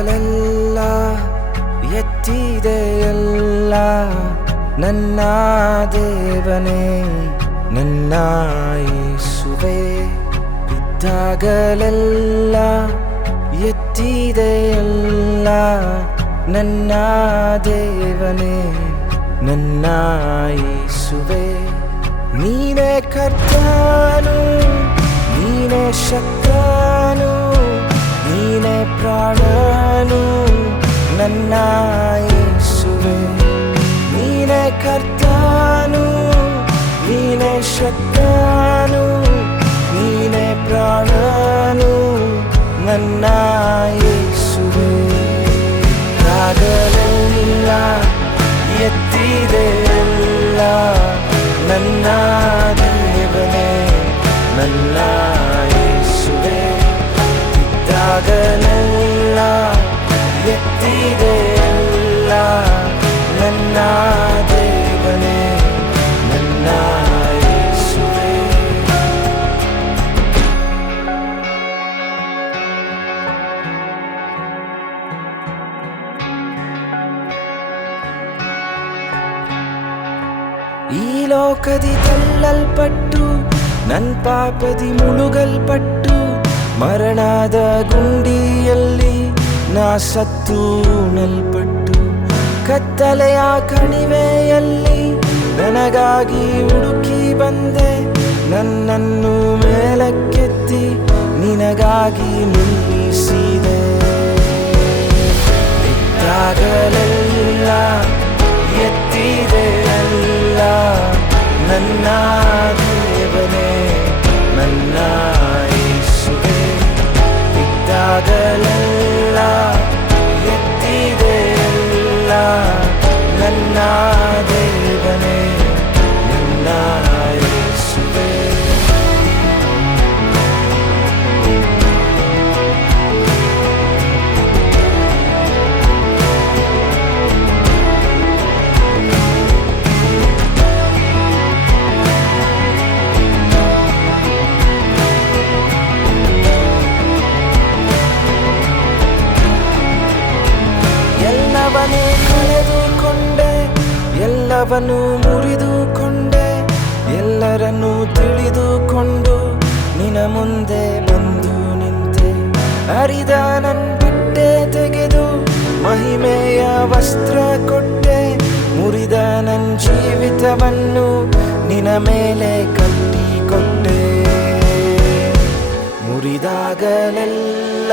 ಎತ್ತಿದ್ದಾಗಲೆಲ್ಲ ಎತ್ತಿದೆಯಲ್ಲ ನನ್ನ ದೇವನೇ ನನ್ನ ಯೇಸುವೇ. ಬಿದ್ದಾಗಲೆಲ್ಲ ಎತ್ತಿದೆಯಲ್ಲ ನನ್ನ ದೇವನೇ ನನ್ನ ಯೇಸುವೇ. ನೀನೇ ಕರ್ತನು, ನೀನೇ ಶಕ್ತನು, ನೀನೇ ಪ್ರಾಣನು ನನ್ನ ಯೇಸುವೇ. ನೀನೇ ಕರ್ತನು, ನೀನೇ ಶಕ್ತನು, ನೀನೇ ಪ್ರಾಣನು ನನ್ನ ಯೇಸುವೇ. ಆಗಲೆಲ್ಲ ಎತ್ತಿದೆಯಲ್ಲ ನನ್ನ ದೇವನೇ ನನ್ನ ಯೇಸುವೇ. ಇದ್ದಾಗಲೆಲ್ಲ ಎತ್ತಿದೆಯಲ್ಲ ನನ್ನ ದೇವನೇ ನನ್ನ ಯೇಸುವೇ. ಈ ಲೋಕದಿ ತಳ್ಳಲ್ಪಟ್ಟು ನನ್ ಪಾಪದಿ ಮುಳುಗಲ್ಪಟ್ಟು ಮರಣದ ಗುಂಡಿಯಲ್ಲಿ ನಾ ಸತ್ತು ನಲ್ಪಟ್ಟು ಕತ್ತಲೆಯ ಕಣಿವೆಯಲ್ಲಿ ನನಗಾಗಿ ಹುಡುಕಿ ಬಂದೆ. ನನ್ನನ್ನು ಮೇಲಕ್ಕೆತ್ತಿ ನಿನಗಾಗಿ ನಿಲ್ಲಿಸಿದೆ. ಇದ್ದಾಗಲೆಲ್ಲ ಎತ್ತಿದೆಯಲ್ಲ ನನ್ನ ದೇವನೇ ನನ್ನ ಯೇಸುವೇ. ಇದ್ದಾಗಲೆಲ್ಲ ಎತ್ತಿದೆಯಲ್ಲ ನನ್ನ ದೇವನೇ ನನ್ನ ಯೇಸುವೇ. ಎಲ್ಲವನ್ನೂ ಕಳೆದುಕೊಂಡೆ, ಎಲ್ಲವನ್ನೂ ಮುರಿದುಕೊಂಡೆ, ಎಲ್ಲರನ್ನೂ ತಿಳಿದುಕೊಂಡು ನಿನ್ನ ಮುಂದೆ ಬಂದು ನಿಂತೆ. ಹರಿದ ನನ್ ಬಟ್ಟೆ ತೆಗೆದು ಮಹಿಮೆಯ ವಸ್ತ್ರ ಕೊಟ್ಟೆ. ಮುರಿದ ನನ್ನ ಜೀವಿತವನ್ನು ನಿನ್ನ ಮೇಲೆ ಕಟ್ಟಿಕೊಟ್ಟೆ. ಮುರಿದಾಗಲೆಲ್ಲ